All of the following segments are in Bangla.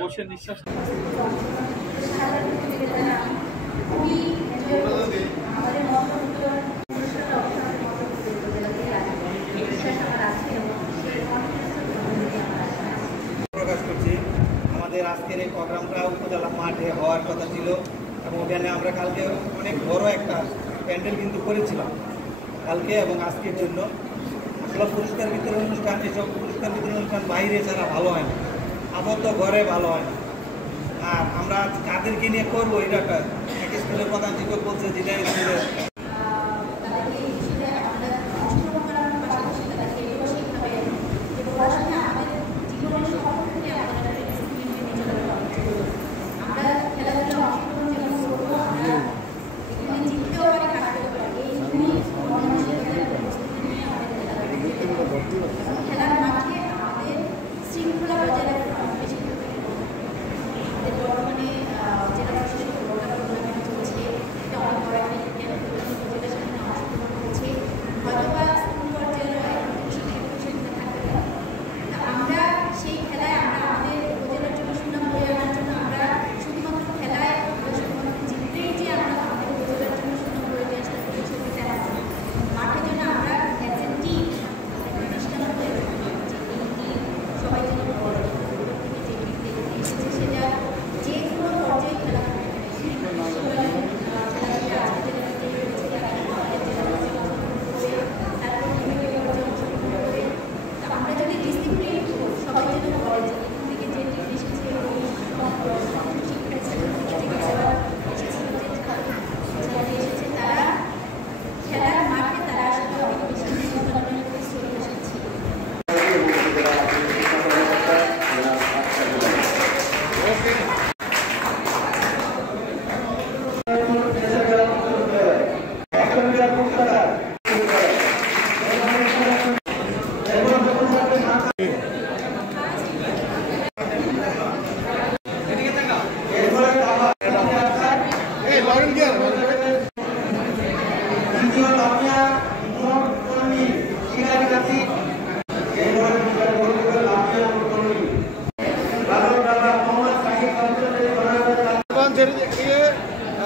বসে নিঃশ্বাস প্রকাশ করছি। আমাদের আজকের এই প্রোগ্রামটা উপজেলা মাঠে হওয়ার কথা ছিল এবং ওখানে আমরা কালকে অনেক বড় একটা প্যান্ডেল কিন্তু করেছিলাম কালকে এবং আজকের জন্য। আসলে পুরস্কার বিতরণ অনুষ্ঠান, এসব পুরস্কার বিতরণ অনুষ্ঠান বাইরে ছাড়া ভালো হয় না, আবদ্ধ ঘরে ভালো হয় না। আর আমরা কাদেরকে নিয়ে করবো এটা এক স্কুলের প্রধান শিক্ষক বলছে যেটা স্কুলের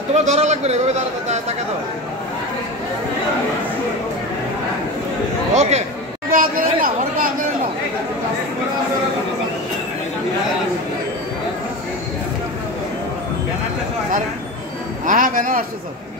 তোমার ধরা লাগবে না, এভাবে তাকে দাও। ওকে হ্যাঁ ব্যানার আসছে স্যার।